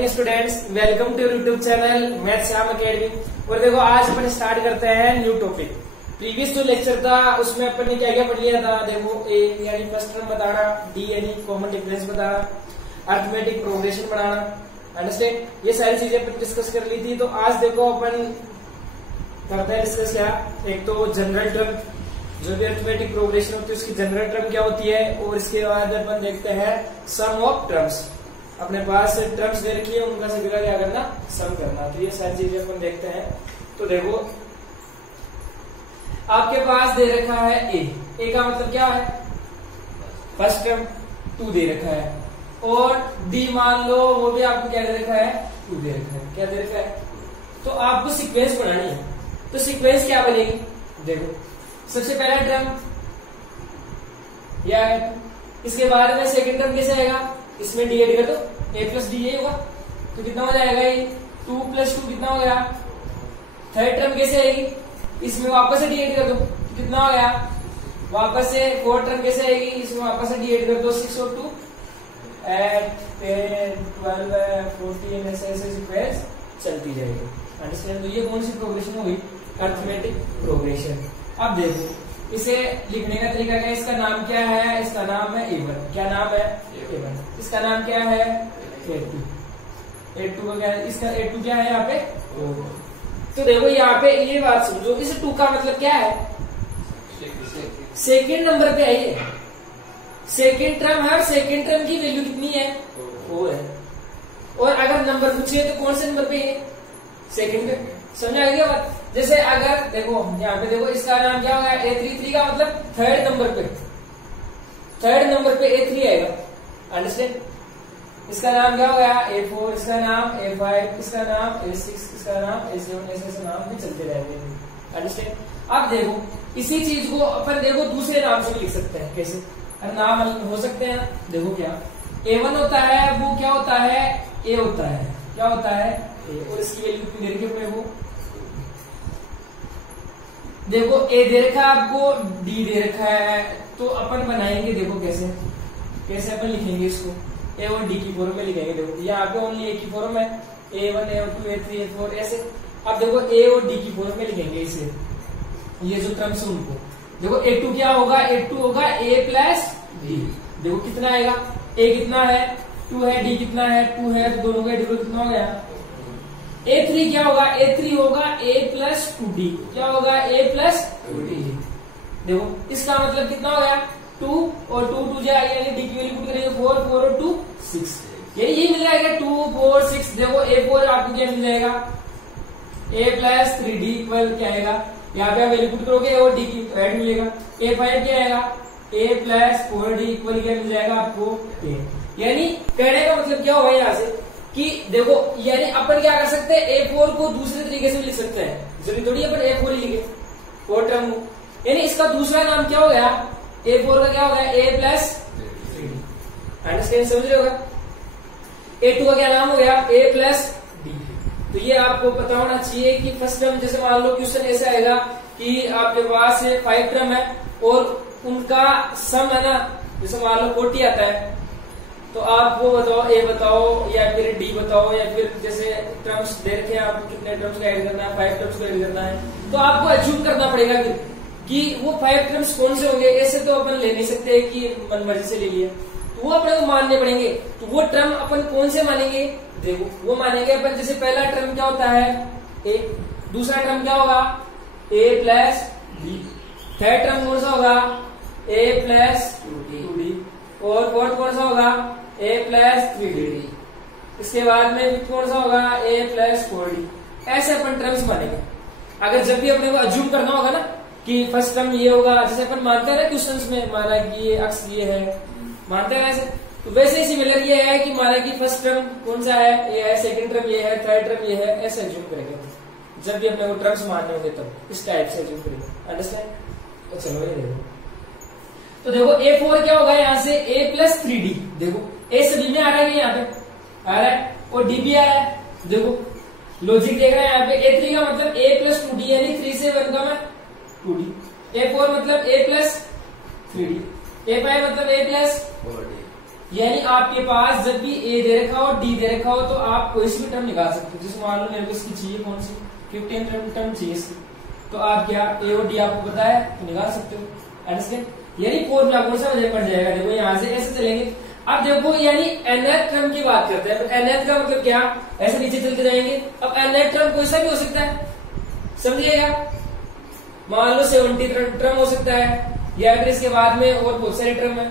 Morning students, welcome to YouTube channel math Shyam Academy. और देखो आज अपन स्टार्ट करते हैं न्यू टॉपिक। प्रीवियस जो लेक्चर था उसमें अपन ने क्या क्या पढ़ लिया था। देखो ए यानी फर्स्ट टर्म बताना, डी यानी कॉमन डिफरेंस बताना, अरिथमेटिक प्रोग्रेशन बनाना, अंडरस्टैंड, ये सारी चीजें अपन डिस्कस कर ली थी। तो आज देखो अपन करते हैं डिस्कस क्या, एक तो जनरल टर्म जो भी अरिथमेटिक प्रोग्रेशन होती है उसकी जनरल टर्म क्या होती है, और इसके बाद अपन देखते हैं सम ऑफ टर्म्स। अपने पास टर्म्स दे रखी है, उनका सभी का क्या करना, सम करना। तो ये सारी चीजें अपन देखते हैं। तो देखो आपके पास दे रखा है ए का मतलब क्या है, फर्स्ट टर्म 2 दे रखा है, और डी मान लो वो भी आपको क्या दे रखा है, 2 दे रखा है। क्या दे रखा है, तो आपको सीक्वेंस बनानी है। तो सीक्वेंस क्या बनेगी, देखो सबसे पहला टर्म या इसके बाद में सेकंड टर्म कैसे आएगा, इसमें डी एड कर दो, ए प्लस डी ये होगा, तो कितना हो जाएगा ये 2 + 2 कितना हो गया। थर्ड टर्म कैसे आएगी, इसमें वापस से डी एड कर दो, तो कितना हो गया, वापस से फोर्थ टर्म कैसे आएगी, इसमें वापस से डी एड कर दो, 6 और 2 8 10 12 14 ऐसे सीक्वेंस चलती जाएगी। अंडरस्टैंड। तो ये कौन सी प्रोग्रेशन होगी, अरिथमेटिक प्रोग्रेशन। अब देखो इसे लिखने का तरीका क्या है, इसका नाम क्या है, इसका नाम है A1। क्या नाम है, A1। इसका नाम क्या है, A2। A2 का क्या है, इसका A2 क्या है यहाँ पे, तो देखो यहाँ पे ये बात समझो, इस 2 का मतलब क्या है, सेकेंड नंबर पे है ये, सेकेंड टर्म है, और सेकेंड टर्म की वैल्यू कितनी है, 4 है। और अगर नंबर पूछे तो कौन से नंबर पे है, सेकेंड पे। समझ आ गया बात। जैसे अगर देखो यहाँ पे देखो इसका नाम क्या होगा, A3 का मतलब थर्ड नंबर पे A3 आएगा। अंडरस्टैंड। इसका नाम क्या हो गया, A4, इसका नाम A5, इसका नाम A6, इसका नाम A7, ऐसे नाम भी चलते रहेंगे। अंडरस्टैंड। अब देखो इसी चीज को अपन देखो दूसरे नाम से भी लिख सकते हैं। कैसे, अरे नाम हो सकते हैं। देखो क्या A1 होता है, वो क्या होता है, A होता है, क्या होता है A, और इसकी वैल्यू कितनी दे रखी है अपने को, देखो A दे रखा है आपको, D दे रखा है। तो अपन बनाएंगे, देखो कैसे कैसे अपन लिखेंगे इसको, A और D की फॉर्म में लिखेंगे। देखो यहाँ पे ओनली A की फॉर्म है, A1 A2 A3 A4 ऐसे। अब देखो A और D की फॉर्म में लिखेंगे इसे, ये जो टर्म्स है उनको। देखो A2 क्या होगा, A2 होगा A + D। देखो कितना आएगा, A कितना है, 2 है, D कितना है, 2 है, तो दोनों का डिफरेंस कितना हो गया। A3 क्या होगा, A3 होगा A + 2D। क्या होगा, A + 2D। देखो इसका मतलब कितना हो गया, 2 और 2 2 जाएगा, यानी D की वैल्यू पुट करेंगे 4 4 और 2 6, यही मिल जाएगा 2 4 6। देखो A4 आपको क्या मिल जाएगा, A + 3D इक्वल क्या आएगा, यहाँ पे वैल्यू पुट करोगे और D की राइट मिलेगा। A5 क्या आएगा, A + 4D इक्वल क्या मिल जाएगा आपको, A। यानी कहने का मतलब क्या होगा यहाँ से कि देखो, यानी अपन क्या कर सकते हैं, A4 को दूसरे तरीके से भी लिख सकते हैं, जरूरी थोड़ी अपन A4 ही लिखे फोर टर्म। यानी इसका दूसरा नाम क्या हो गया, A4 का क्या हो गया, A + 3D। अंडरस्टैंड, समझ रहे होगा। A2 का क्या नाम हो गया, A + D। तो ये आपको पता होना चाहिए कि फर्स्ट टर्म, जैसे मान लो क्वेश्चन ऐसा आएगा कि आपके पास 5 टर्म है और उनका सम है ना, जैसे मान लो 40 आता है, तो आप वो बताओ, A बताओ या फिर D बताओ, या फिर जैसे टर्म्स दे रखे हैं आपको, कितने टर्म्स का ऐड करना है, 5 टर्म्स का ऐड करना है, तो आपको अज्यूम करना पड़ेगा कि वो 5 टर्म्स कौन से होंगे। ऐसे तो अपन ले नहीं सकते कि मनमर्जी से ले लिए, तो वो अपने को मानने पड़ेंगे। तो वो टर्म अपन कौन से मानेंगे, देखो वो मानेंगे अपन, जैसे पहला टर्म क्या होता है A, दूसरा टर्म क्या होगा A + D, थर्ड टर्म कौन सा होगा A + 2D, और फोर्थ कौन सा होगा A + 3D, इसके बाद में कौन सा होगा A + 4D। ऐसे अपन टर्म्स मानेंगे। अगर जब भी अपने को अज्यूम करना होगा ना कि फर्स्ट टर्म ये होगा, जैसे अपन मानते हैं क्वेश्चंस में, माना कि ये अक्स ये है, मानते हैं ऐसे, तो वैसे ही सिमिलर ये है कि माना कि फर्स्ट टर्म कौन सा है, ये है, सेकंड टर्म ये है, थर्ड टर्म ये है, ऐसे अज्यूम करेंगे जब भी अपने को टर्म्स मानने होंगे, तब इस टाइप से अज्यूम करेंगे। अंडरस्टैंड। तो चलो ये देखो, तो देखो A4 क्या होगा, यहाँ से A + 3D। देखो A सभी में आ रहा है, यहाँ पे आ रहा है, और D भी आ रहा है। देखो लॉजिक देख रहे हैं यहाँ पे, A3 का मतलब A + 2D, यानी 3 से 1 का मैं 2D, A4 मतलब A + 3D, A5 मतलब A + 4D। यानी आपके पास जब भी ए दे रखा हो डी दे रखा हो तो आप कोई सी भी टर्म निकाल सकते हो। जैसे मान लो मेरे को इसकी चाहिए कौन सी 15 टर्म चाहिए इसकी, तो आप क्या ए और डी आपको पता है तो निकाल सकते हो। अंडरस्टैंड? यानी फॉर्मूला कौन सा मुझे पड़ जाएगा, देखो यहाँ से ऐसे चलेंगे। अब देखो यानी nth टर्म की बात करते हैं, nth का मतलब क्या, ऐसे नीचे चलते जाएंगे। अब nth टर्म कोई सा भी हो सकता है, समझिएगा। मान लो 70 टर्म हो सकता है, या फिर इसके बाद में और बहुत सारे टर्म है,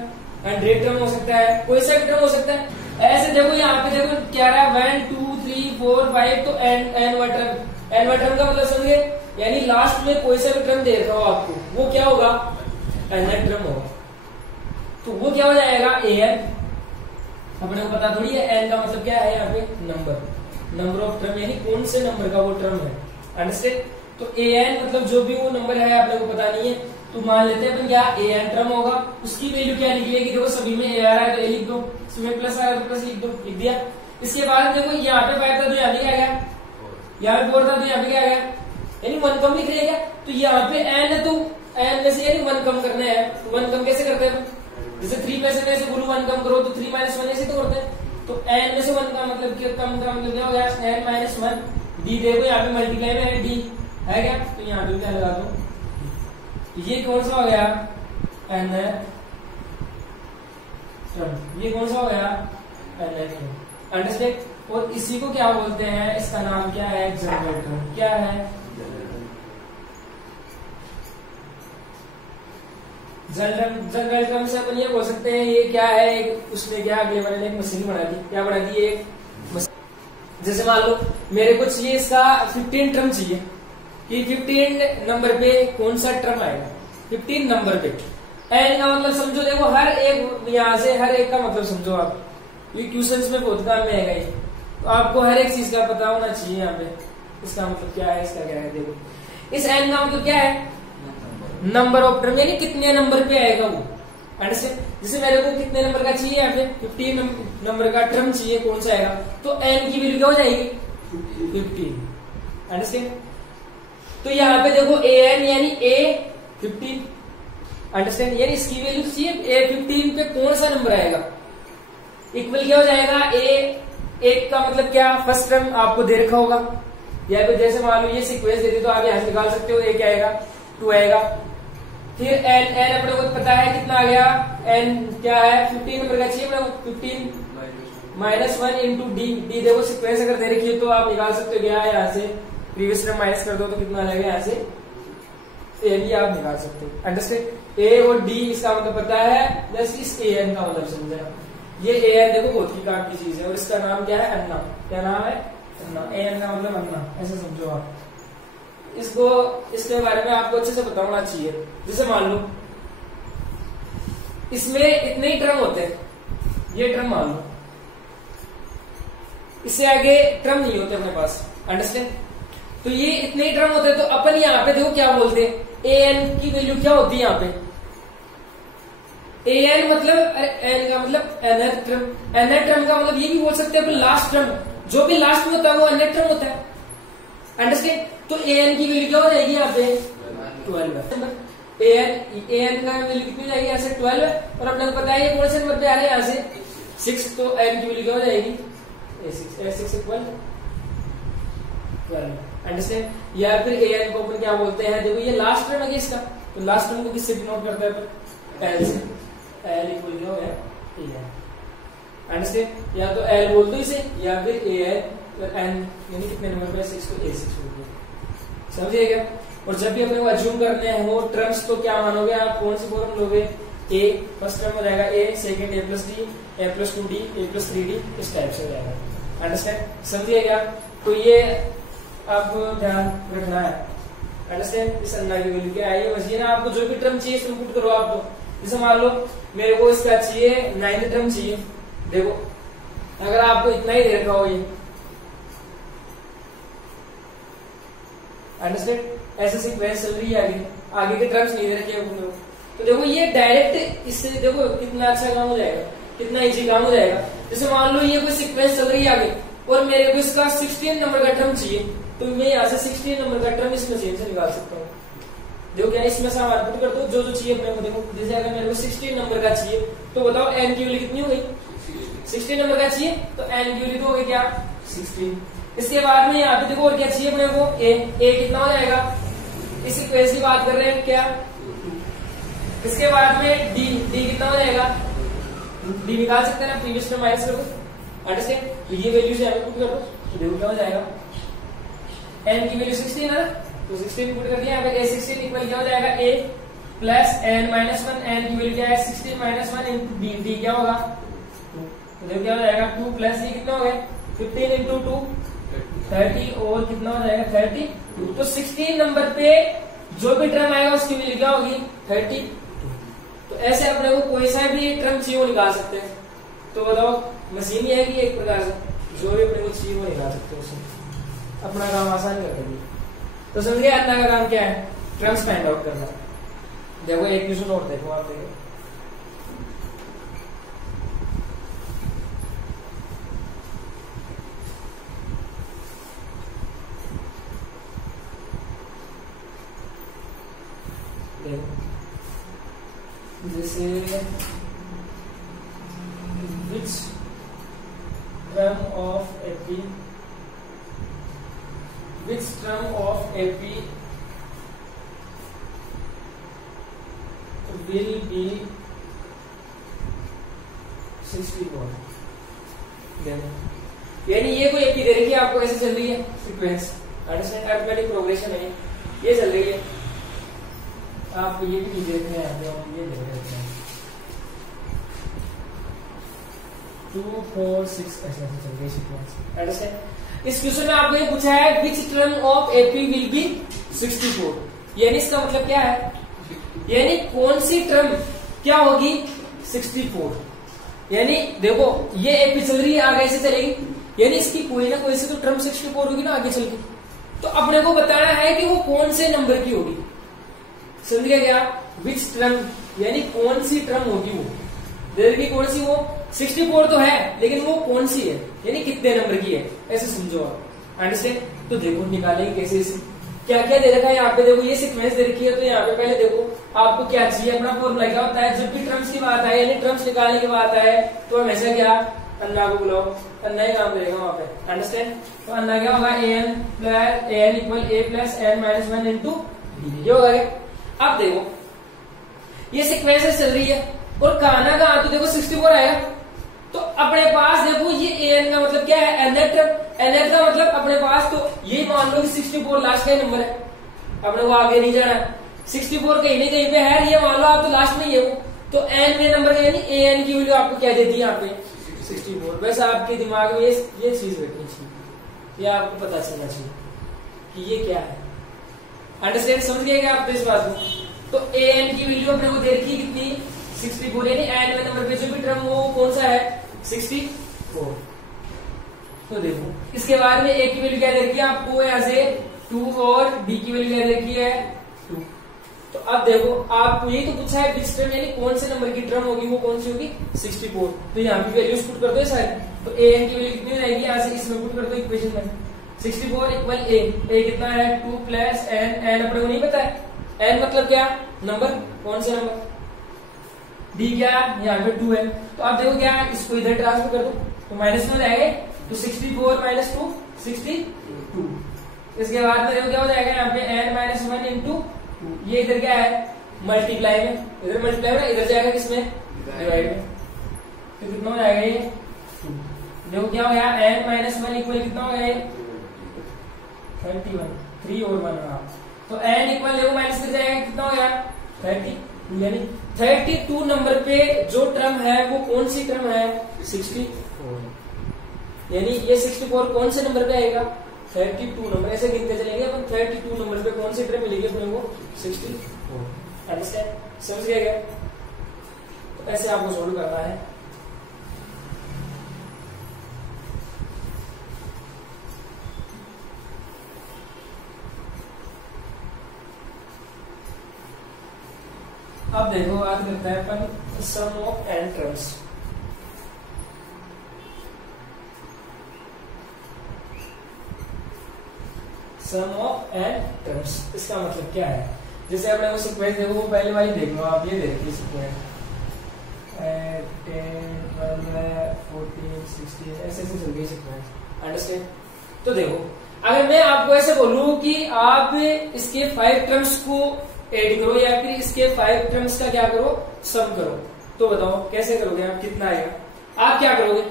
100 टर्म हो सकता है, कोई सा भी टर्म हो सकता है। ऐसे देखो यहाँ पे देखो क्या रहा है 1 2 3 4 5, तो n टर्म का मतलब समझे, यानी लास्ट में कोई सा भी टर्म दे रखा हो आपको, वो क्या होगा, nth टर्म होगा। तो वो क्या हो जाएगा an। अपने को पता थोड़ी है n का मतलब क्या है, यहाँ पे नंबर ऑफ टर्म, यानी कौन से नंबर का वो टर्म है। अंडरस्टैंड? तो an मतलब जो भी वो नंबर है अपने को पता नहीं है, तो मान लेते हैं अपन क्या an टर्म होगा, उसकी वैल्यू क्या निकलेगी, देखो सभी में a आ रहा है तो a लिख दो, इसमें प्लस आ रहा है तो प्लस लिख दो, लिख दिया। इसके बाद देखो यहाँ पे 5 था तो यहाँ पे क्या गया, यहाँ पे 4 था तो यहाँ पे क्या गया, यानी 1 कम लिख रहे क्या। तो यहाँ पे n है तो n में से यानी 1 कम करना है, तो 1 कम कैसे करते हैं, जैसे 3 में से बोलूं 1 कम करो तो 3 - 1 ऐसे तो करते हैं। तो n में से 1 का मतलब क्या, कम का मतलब क्या हो गया, n - 1। d देखो यहाँ पे मल्टीप्लाई में है d है क्या, तो यहाँ पे क्या लगा दो, ये कौन सा हो गया n टर्म, ये कौन सा हो गया n टर्म। अंडरस्टैंड? और इसी को क्या बोलते हैं, इसका नाम क्या है, जनरल टर्म। क्या है, जनरल टर्म से अपन ये बोल सकते हैं ये क्या है, उसमें क्या अगले वाले ने एक मशीन बना दी, क्या बना दी, एक मशीन। जैसे मान लो मेरे को चाहिए इसका 15 टर्म चाहिए, कि 15 नंबर पे कौन सा टर्म आएगा, 15 नंबर पे। एन का मतलब समझो, देखो हर एक यहाँ से हर एक का मतलब समझो आप, ये क्वेश्चंस में बहुत काम में आएगा ये, तो आपको हर एक चीज का पता होना चाहिए। यहाँ पे इसका मतलब क्या है, इसका क्या है, देखो इस एन का मतलब क्या है, नंबर ऑफ टर्म, यानी कितने नंबर पे आएगा वो। अंडरस्टैंड? जैसे मेरे को कितने नंबर का चाहिए, यहाँ पे 15 नंबर का टर्म चाहिए, कौन सा आएगा, तो n की वैल्यू क्या हो जाएगी 15। अंडरस्टैंड? तो यहाँ पे देखो an यानी a 15। अंडरस्टैंड? यानी इसकी वैल्यू चाहिए a 15 पे कौन सा नंबर आएगा, इक्वल क्या हो जाएगा a। एक का मतलब क्या, फर्स्ट टर्म आपको दे रखा होगा, या फिर जैसे मान लो ये सीक्वेंस देती तो आप यहाँ निकाल सकते हो, a क्या आएगा 2 आएगा। फिर n अपने को पता है कितना आ गया, n क्या है 15 नंबर का चाहिए अपने को, 15 - 1 इंटू डी। देखो सीक्वेंस अगर दे रखी है तो आप निकाल सकते हो, क्या है यहाँ से प्रीवियस टर्म माइनस कर दो तो कितना लगेगा, यहाँ से ए भी आप निकाल सकते हो। अंडरस्टैंड? ए और डी इसका मतलब पता है, बस इस ए एन का मतलब समझा। ये ए एन देखो बहुत ही काम की चीज है, और इसका नाम क्या है, अन्ना। क्या नाम है, अन्ना। ए एन का मतलब अन्ना, ऐसे समझो आप इसको। इसके बारे में आपको अच्छे से पता होना चाहिए। जैसे मान लो इसमें इतने ही टर्म होते हैं, ये टर्म मान लो, इससे आगे टर्म नहीं होते अपने पास। अंडरस्टैंड? तो ये इतने ही टर्म होते हैं, तो अपन यहाँ पे देखो क्या बोलते हैं, ए एन की वैल्यू क्या होती है यहाँ पे, ए एन मतलब एन का मतलब nth टर्म। nth टर्म का मतलब ये भी बोल सकते हैं लास्ट टर्म, जो भी लास्ट में होता है वो nth टर्म होता है। अंडरस्टैंड? तो ए एन की वैल्यू क्या हो जाएगी यहाँ पे 12। ए एन का वैल्यू कितनी जाएगी, यहाँ से 12 है, और अपने को पता है ये कौन से नंबर पे आ रहे हैं, यहाँ से 6, तो एन की वैल्यू क्या हो जाएगी A6 इक्वल 12। अंडरस्टैंड? या फिर ए एन को अपन क्या बोलते हैं, देखो ये लास्ट टर्म है इसका, तो लास्ट टर्म को किससे डिनोट करता है अपन, एल से। एल इक्वल क्या हो गया ए एन। अंडरस्टैंड? या तो एल बोल दो इसे, या फिर ए एन, यानी कितने नंबर पे 6 को A6 बोल दो। समझिएगा? और जब भी अपने को अज्यूम करने हो टर्म्स, तो क्या मानोगे आप, कौन सी फॉर्म लोगे, ए फर्स्ट टर्म हो जाएगा a, second a plus D, a plus 2d, a plus 3d, इस टाइप से हो जाएगा। अंडरस्टैंड? समझिएगा? तो ये आपको ध्यान रखना है। अंडरस्टैंड? इस अन्ना की वैल्यू क्या है, बस ये ना, आपको जो भी टर्म चाहिए इसको पुट करो आप। तो जैसे मान लो मेरे को इसका चाहिए 9 टर्म चाहिए, देखो अगर आपको इतना ही दे रखा हो ये, अंडरस्टैंड? ऐसे सीक्वेंस चल रही है, आगे के टर्म्स नहीं दे रखे हैं, तो देखो ये डायरेक्ट इससे देखो कितना अच्छा काम हो जाएगा, कितना इजी काम हो जाएगा। जैसे मान लो ये कोई सीक्वेंस चल रही है आगे, और मेरे को इसका 16 नंबर का टर्म चाहिए, तो मैं यहाँ से 16 नंबर का टर्म इस मशीन से निकाल सकता हूँ। देखो क्या इसमें से आप पुट कर दो जो जो चाहिए अपने को। देखो जैसे अगर मेरे को 16 नंबर का चाहिए, तो बताओ एन की वैल्यू कितनी हो गई 16 नंबर का चाहिए तो n की वैल्यू तो होगी क्या 16। इसके बाद में यहाँ पे देखो और क्या चाहिए अपने को a कितना हो जाएगा, इस इक्वेशन की बात कर रहे हैं क्या। इसके बाद में d कितना हो जाएगा, d निकाल सकते हैं ना, प्रीवियस में माइनस कर दो अंडरस्टैंड। तो ये वैल्यू से यहाँ पे पुट कर दो तो देखो क्या हो जाएगा, n की वैल्यू 16 है तो 16 पुट कर दिया यहाँ पे, a16 इक्वल क्या हो जाएगा a plus n minus 1, n की वैल्यू क्या है 16 माइनस 1 इंटू डी क्या होगा 2, तो देखो क्या हो जाएगा 2 प्लस ये कितना हो गया 15 इंटू 2 30 और कितना हो जाएगा 32। तो 16 नंबर पे जो भी टर्म आएगा उसकी वैल्यू क्या होगी 32। तो ऐसे अपने को कोई सा भी टर्म चाहिए वो निकाल सकते हैं। तो बताओ मशीन ही है कि एक प्रकार से जो भी अपने को चाहिए वो निकाल सकते हैं, उसमें अपना काम आसान कर देंगे। तो समझ गए अन्ना का काम क्या है, टर्म्स फाइंड आउट करना। देखो एक क्वेश्चन और देखो आप देखो, जैसे which term of AP will be 64। यानी ये कोई एक ही दे रखी है आपको, ऐसे चल रही है सीक्वेंस, अंडरस्टैंड, अरिथमेटिक प्रोग्रेशन है ये चल रही है। आप ये भी देख रहे हैं, ये देख रहे हैं 2 4 6 ऐसे चल रही है सीक्वेंस, अंडरस्टैंड। इस क्वेश्चन में आपको ये पूछा है which term of AP will be 64, यानी इसका मतलब क्या है, यानी कौन सी टर्म क्या होगी 64। यानी देखो ये एपी चल रही है आगे से चलेगी, यानी इसकी कोई ना कोई से तो टर्म 64 होगी ना आगे चल के। तो अपने को बताना है कि वो कौन से नंबर की होगी, समझ गया क्या, विच टर्म यानी कौन सी टर्म होगी वो देर की, कौन सी वो 64 तो है लेकिन वो कौन सी है, यानी कितने नंबर की है, ऐसे समझो आप, अंडरस्टैंड। तो देखो निकालेंगे कैसे इसे, क्या क्या दे रखा है यहाँ पे, देखो ये सीक्वेंस दे रखी है। तो यहाँ पे पहले देखो आपको क्या चाहिए, अपना फॉर्मूला क्या होता है, जब भी टर्म्स की बात आए यानी टर्म्स निकालने की बात आए तो हमेशा क्या अन्ना को बुलाओ, अन्ना ही काम करेगा वहां पे, अंडरस्टैंड। तो अन्ना क्या होगा an equal a plus n minus 1 into ये होगा। अब देखो ये सीक्वेंस चल रही है और कहाना कहा तो देखो 64 आएगा। तो अपने पास देखो ये an का मतलब क्या है, nth का मतलब अपने पास तो यही मान लो कि 64 लास्ट का नंबर है, अपने को आगे नहीं जाना, 64 कहीं नहीं कहीं पे है, ये मान लो आप तो लास्ट में ही है वो। तो n में नंबर का यानी an की वैल्यू आपको क्या दे दी यहाँ पे 64। वैसे आपके दिमाग में ये चीज बैठनी चाहिए, ये आपको पता चलना चाहिए कि ये क्या है, अंडरस्टैंड, समझ गए क्या आप इस बात को। तो an की वैल्यू अपने को दे रखी कितनी 64, यानी n में नंबर पे जो भी टर्म वो कौन सा है 64। तो देखो इसके बाद में a की वैल्यू क्या दे रखी है आपको यहाँ से 2 और d की वैल्यू क्या दे रखी है 2। तो अब देखो आपको यही तो पूछा है विच टर्म यानी कौन से नंबर की टर्म होगी वो कौन सी होगी 64। तो यहाँ पे वैल्यूज पुट कर दो सारी, तो an की वैल्यू कितनी हो जाएगी यहाँ से इसमें पुट कर दो इक्वेशन में, 64 इक्वल a कितना है 2 प्लस n अपने को नहीं पता है, n मतलब क्या नंबर, कौन से नंबर, d क्या यहाँ पे 2 है। तो आप देखो क्या इसको इधर ट्रांसफर कर दो तो माइनस में जाएगा, तो 64 माइनस 2 62। इसके बाद में देखो क्या हो जाएगा यहाँ पे n माइनस 1 इंटू ये इधर क्या है मल्टीप्लाई में, इधर मल्टीप्लाई में इधर जाएगा किसमें डिवाइड में, तो कितना हो जाएगा ये 2। देखो क्या हो गया n माइनस 1 इक्वल कितना हो गया 31, 3 और 1 रहा। तो n इक्वल देखो माइनस कर जाएगा कितना हो गया 30, यानी 32 नंबर पे जो टर्म है वो कौन सी टर्म है 64, यानी ये 64 कौन से नंबर पे आएगा 32 नंबर, ऐसे गिनते चलेंगे अपन 32 नंबर पे कौन सी टर्म मिलेगी अपने को 64, अंडरस्टैंड, समझ गया क्या। तो ऐसे आपको सोल्व करना है। अब देखो बात करते हैं अपन sum of n terms. Sum of n terms इसका मतलब क्या है, जैसे अपने वो सीक्वेंस देखो वो पहले वाली देख लो आप, ये देखिए सीक्वेंस 10, 12, 14, 16 ऐसे ऐसे चल गई सीक्वेंस। अंडरस्टैंड? तो देखो अगर मैं आपको ऐसे बोलूं कि आप इसके 5 टर्म्स को ऐड करो या फिर इसके 5 टर्म्स का क्या करो, सम करो, तो बताओ कैसे करोगे आप, कितना आएगा? आप क्या करोगे,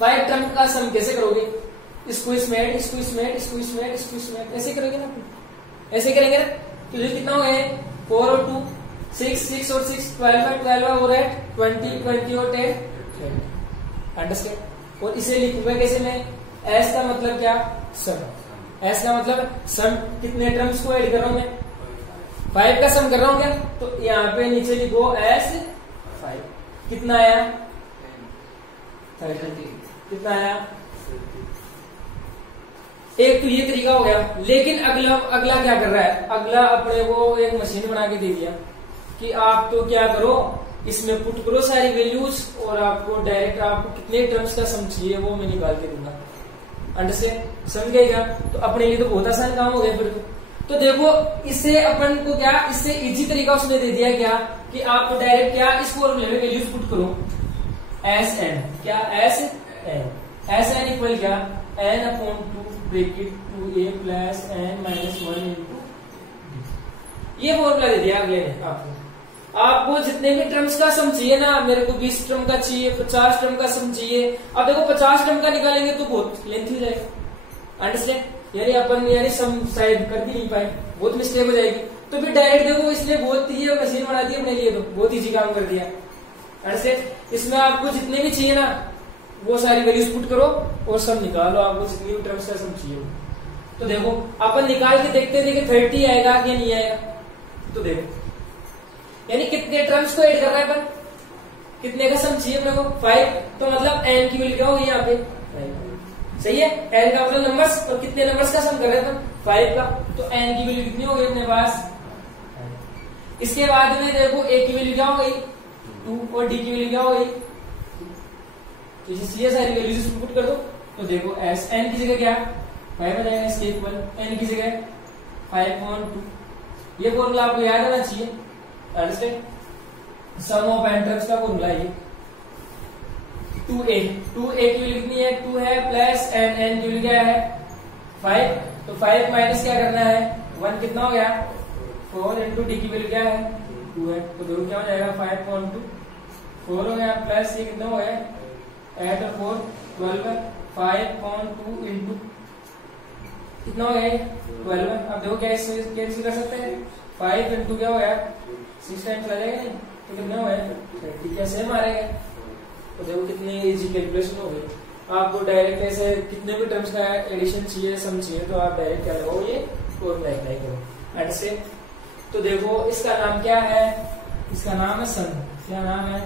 5 टर्म का सम कैसे करोगे? इसको इसमें ऐड, इसको इसमें ऐड, इसको इसमें ऐड, इसको इसमें ऐड, ऐसे करोगे ना? ऐसे करेंगे ना? तो ये कितना हो गए? 4 और 2 6, 6 और 6 12 है, 12 और 8 20, 20 और 10 20। अंडरस्टैंड? और इसे लिखूंगा कैसे मैं? एस का मतलब क्या? सम। एस का मतलब सम, कितने टर्म्स को ऐड कर रहा हूं मैं? 5 का सम कर रहा हूं क्या? तो यहाँ पे नीचे लिखो एस 5। कितना आया? 30। कितना आया? एक तो ये तरीका हो गया। लेकिन अगला क्या कर रहा है? अगला अपने को एक मशीन बना के दे दिया कि आप तो क्या करो, इसमें पुट करो सारी वैल्यूज और आपको डायरेक्ट आपको कितने टर्म्स का सम चाहिए वो मैं निकाल के दूंगा। अंडरस्टैंड? समझ गए क्या? तो अपने लिए तो बहुत आसान काम हो गया फिर तो देखो इससे अपन को क्या, इससे इजी तरीका उसने दे दिया क्या कि आप डायरेक्ट क्या इस फॉर्मूले में वैल्यूज पुट करो, एस एन, क्या S N, S N equal क्या, N upon 2 bracket 2a plus N minus 1 into, ये फॉर्मूला दे दिया अगले ने आपको। आपको जितने भी टर्म्स का सम चाहिए ना, मेरे को 20 टर्म का चाहिए, 50 टर्म का सम चाहिए। अब देखो 50 टर्म का निकालेंगे तो बहुत लेंथी हो जाएगा। अंडरस्टैंड? यानी अपन यानी सम शायद कर भी नहीं पाए, बहुत मिस्टेक हो जाएगी। तो फिर डायरेक्ट देखो इसलिए बहुत ये मशीन बना दी अपने लिए, तो बहुत इजी काम कर दिया। अंडरस्टैंड? इसमें आपको जितने भी चाहिए ना वो सारी वैल्यूज पुट करो और सम निकालो, आपको जितनी भी टर्म्स का सम चाहिए। तो देखो अपन निकाल के देखते थे कि 30 आएगा कि नहीं आएगा। तो देखो यानी कितने टर्म्स को ऐड कर रहा है अपन, कितने का सम चाहिए अपने को? 5। तो मतलब एन की वैल्यू क्या होगी यहाँ पे? सही है? एन का मतलब नंबर्स, और कितने नंबर्स का सम कर रहे हैं अपन? 5 का। तो एन की वैल्यू कितनी हो गई अपने पास? इसके बाद में देखो ए की वैल्यू क्या हो गई? 2 और डी की वैल्यू क्या हो गई? तो इसलिए सारी वैल्यूज पुट कर दो। तो देखो एस एन की जगह क्या 5 आ जाएगा, इसके इक्वल एन की जगह 5/2। ये फॉर्मूला आपको याद आना चाहिए। Understand? Sum of n terms का फॉर्मूला ये 2a की वैल्यू कितनी है? 2 है प्लस एन, एन की वैल्यू क्या है? 5। तो 5 माइनस क्या करना है? 1। कितना हो गया? 4 इंटू डी की वैल्यू क्या है? 2 है। तो देखो क्या हो जाएगा? 5/2 4 हो गया प्लस ये कितना हो गया? 8 और 4 12 5/2 इंटू कितना हो गया? 12। अब देखो क्या कैंसिल कर सकते हैं? 5 इंटू क्या हो गया? 6 टाइम्स आ जाएगा नहीं? तो कितना हो गया? 30। क्या सेम आ रहेगा? तो देखो कितनी इजी कैलकुलेशन हो गई। आपको डायरेक्ट ऐसे कितने भी टर्म्स का एडिशन चाहिए, सम चाहिए, तो आप डायरेक्ट क्या लगाओ, ये फॉर्मूला अप्लाई करो। एंड से तो देखो इसका नाम क्या है? इसका नाम है सम। क्या नाम है?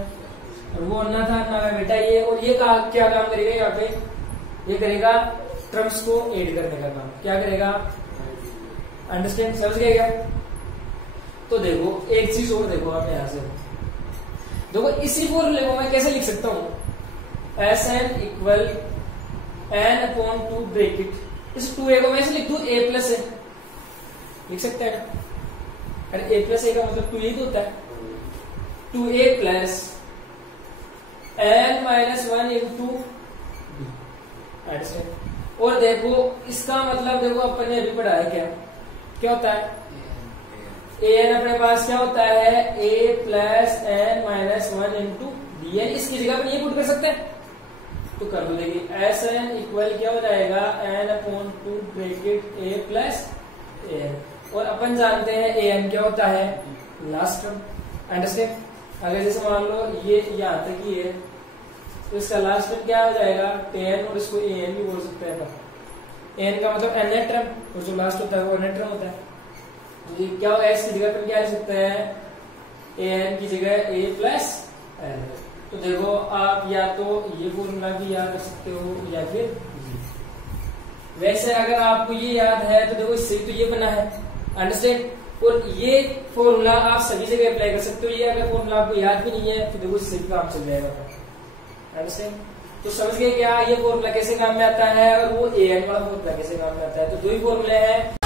और वो अन्ना था, अन्ना का बेटा ये। और ये क्या काम करेगा यहाँ पे? ये करेगा टर्म्स को ऐड करने का काम। क्या करेगा? अंडरस्टैंड? समझ गए क्या? तो देखो एक चीज और देखो आप यहां से देखो, इसी फॉर्मूले को मैं कैसे लिख सकता हूं? S N equal n upon 2 bracket, इस 2a को मैं ऐसे लिख दूं a प्लस ए, लिख सकते हैं ना? अरे a प्लस ए का मतलब 2 ही तो होता है। 2a plus N minus 1 into b। और देखो इसका मतलब देखो अपन ने अभी पढ़ा है क्या होता है? ए एन अपने पास क्या होता है? a plus N minus 1 into b n. इसकी जगह पर ये पुट कर सकते हैं तो कर दो। देखिए एस एन इक्वल क्या हो जाएगा? N upon 2 bracket a plus a n. और अपन जानते हैं ए एन क्या होता है? Last term. अंडरस्टैंड? अगर जैसे मान लो ये यहाँ तक ही है तो इसका लास्ट टर्म क्या हो जाएगा? 10। और इसको ए एन भी बोल सकते हैं। एन का मतलब nth टर्म, और जो लास्ट होता है वो nth टर्म होता है। तो ये क्या होगा? इसकी जगह पर क्या लिख सकते हैं? ए एन की जगह a प्लस एन। तो देखो आप या तो ये फॉर्मूला भी याद रख सकते हो या फिर वैसे अगर आपको ये याद है तो देखो इससे तो ये बना है। अंडरस्टैंड? और ये फॉर्मूला आप सभी जगह अप्लाई कर सकते हो। ये अगर फॉर्मूला आपको याद भी नहीं है तो देखो इससे भी काम चल जाएगा। अंडरस्टैंड? तो समझ गए क्या ये फॉर्मूला कैसे काम में आता है और वो ए एन वाला फॉर्मूला कैसे काम में आता है? तो 2 ही फॉर्मूले हैं।